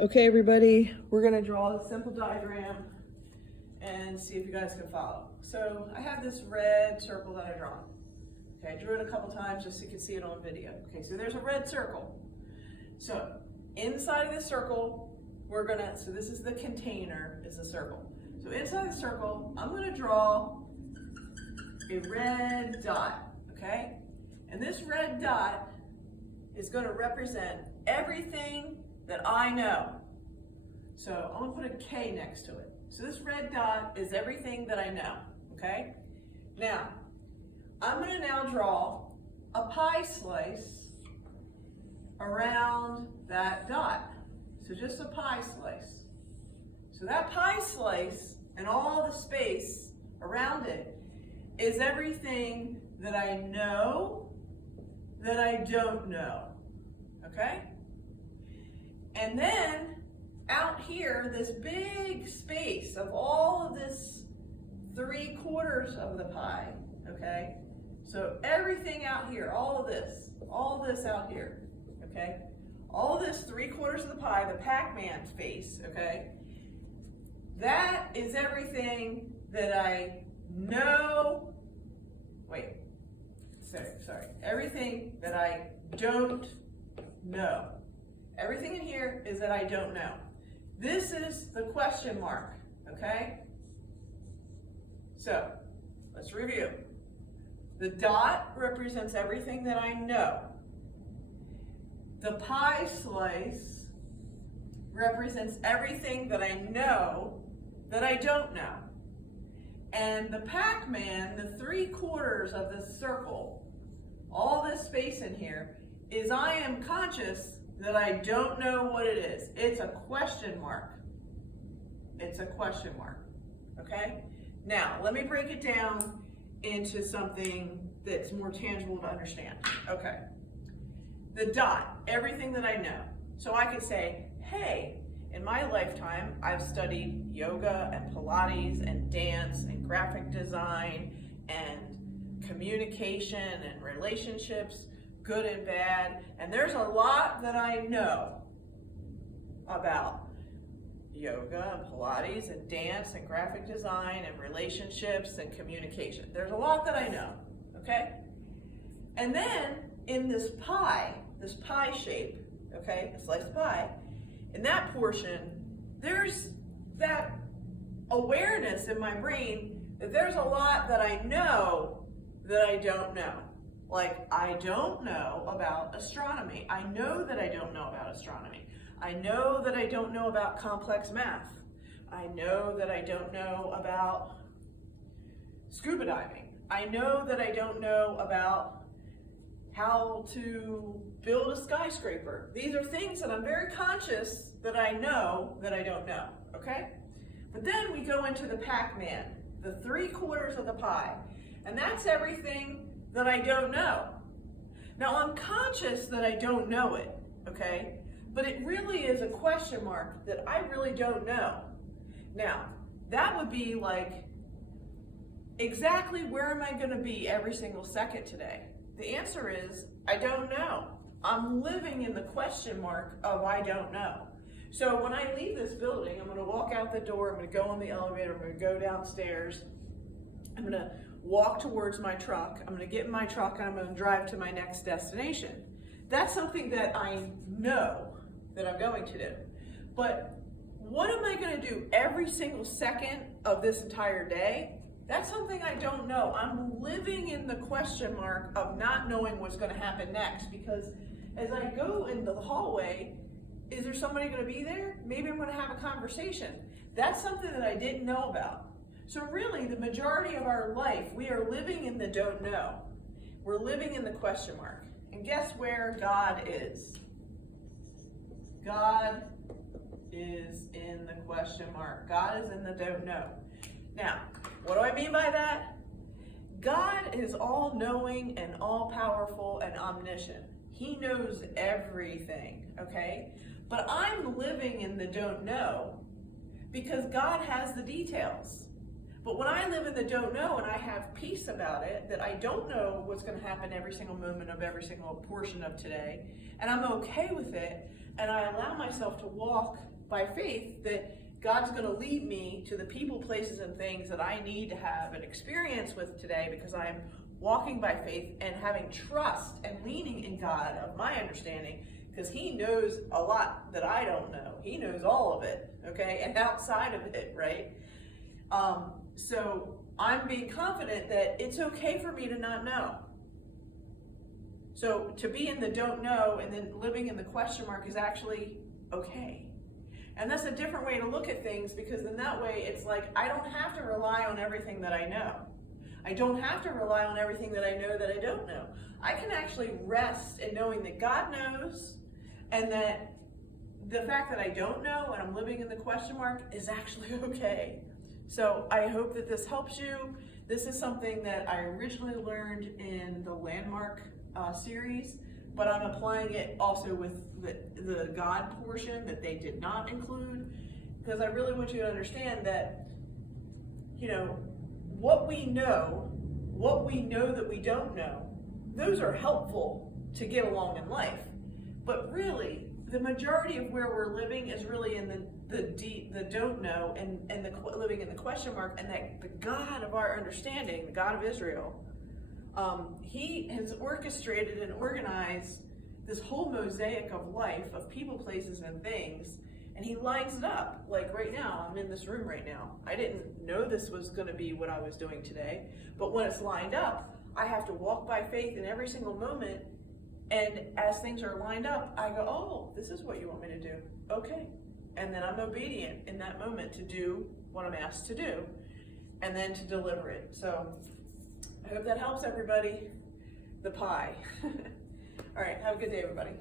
Okay, everybody, we're going to draw a simple diagram and see if you guys can follow. So I have this red circle that I drawn. Okay, I drew it a couple times just so you can see it on video. Okay, so there's a red circle. So inside of this circle, so this is the container, is the circle. So inside the circle, I'm going to draw a red dot, okay? And this red dot is going to represent everything that I know. So I'm going to put a K next to it. So this red dot is everything that I know, okay? Now, I'm going to now draw a pie slice around that dot. So just a pie slice. So that pie slice and all the space around it is everything that I know that I don't know, okay? And then out here, this big space of all of this 3/4 of the pie, okay? So everything out here, all of this out here, okay? All of this 3/4 of the pie, the Pac-Man face, okay? That is everything that I know, everything that I don't know. Everything in here is that I don't know. This is the question mark, okay? So, let's review. The dot represents everything that I know. The pie slice represents everything that I know that I don't know. And the Pac-Man, the 3/4 of this circle, all this space in here, is I am conscious that I don't know what it is. It's a question mark. It's a question mark, okay? Now, let me break it down into something that's more tangible to understand. Okay, the dot, everything that I know. So I could say, hey, in my lifetime, I've studied yoga and Pilates and dance and graphic design and communication and relationships, good and bad, and there's a lot that I know about yoga and Pilates and dance and graphic design and relationships and communication. There's a lot that I know, okay? And then in this pie shape, okay, a slice of pie, in that portion, there's that awareness in my brain that there's a lot that I know that I don't know. Like, I don't know about astronomy. I know that I don't know about astronomy. I know that I don't know about complex math. I know that I don't know about scuba diving. I know that I don't know about how to build a skyscraper. These are things that I'm very conscious that I know that I don't know, okay? But then we go into the Pac-Man, the 3/4 of the pie, and that's everything that I don't know. Now, I'm conscious that I don't know it, okay? But it really is a question mark that I really don't know. Now, that would be like, exactly where am I gonna be every single second today? The answer is, I don't know. I'm living in the question mark of I don't know. So when I leave this building, I'm gonna walk out the door, I'm gonna go on the elevator, I'm gonna go downstairs, I'm gonna walk towards my truck, I'm gonna get in my truck, and I'm gonna drive to my next destination. That's something that I know that I'm going to do. But what am I gonna do every single second of this entire day? That's something I don't know. I'm living in the question mark of not knowing what's gonna happen next, because as I go in the hallway, is there somebody gonna be there? Maybe I'm gonna have a conversation. That's something that I didn't know about. So really, the majority of our life, we are living in the don't know. We're living in the question mark. And guess where God is? God is in the question mark. God is in the don't know. Now, what do I mean by that? God is all-knowing and all-powerful and omniscient. He knows everything, okay? But I'm living in the don't know because God has the details. But when I live in the don't know and I have peace about it, that I don't know what's going to happen every single moment of every single portion of today, and I'm okay with it, and I allow myself to walk by faith that God's going to lead me to the people, places, and things that I need to have an experience with today, because I'm walking by faith and having trust and leaning in God of my understanding, because He knows a lot that I don't know. He knows all of it, okay, and outside of it, right? So I'm being confident that it's okay for me to not know. So to be in the don't know and then living in the question mark is actually okay. And that's a different way to look at things, because in that way it's like I don't have to rely on everything that I know. I don't have to rely on everything that I know that I don't know. I can actually rest in knowing that God knows, and that the fact that I don't know and I'm living in the question mark is actually okay. So I hope that this helps you. This is something that I originally learned in the Landmark series, but I'm applying it also with the God portion that they did not include, because I really want you to understand that, you know, what we know that we don't know, those are helpful to get along in life. But really, the majority of where we're living is really in the don't know and the living in the question mark, and that the God of our understanding, the God of Israel, He has orchestrated and organized this whole mosaic of life, of people, places, and things, and He lines it up. Like right now, I'm in this room right now. I didn't know this was going to be what I was doing today, but when it's lined up, I have to walk by faith in every single moment, and as things are lined up, I go, oh, this is what you want me to do. Okay. And then I'm obedient in that moment to do what I'm asked to do, and then to deliver it. So I hope that helps everybody. The pie. All right, have a good day, everybody.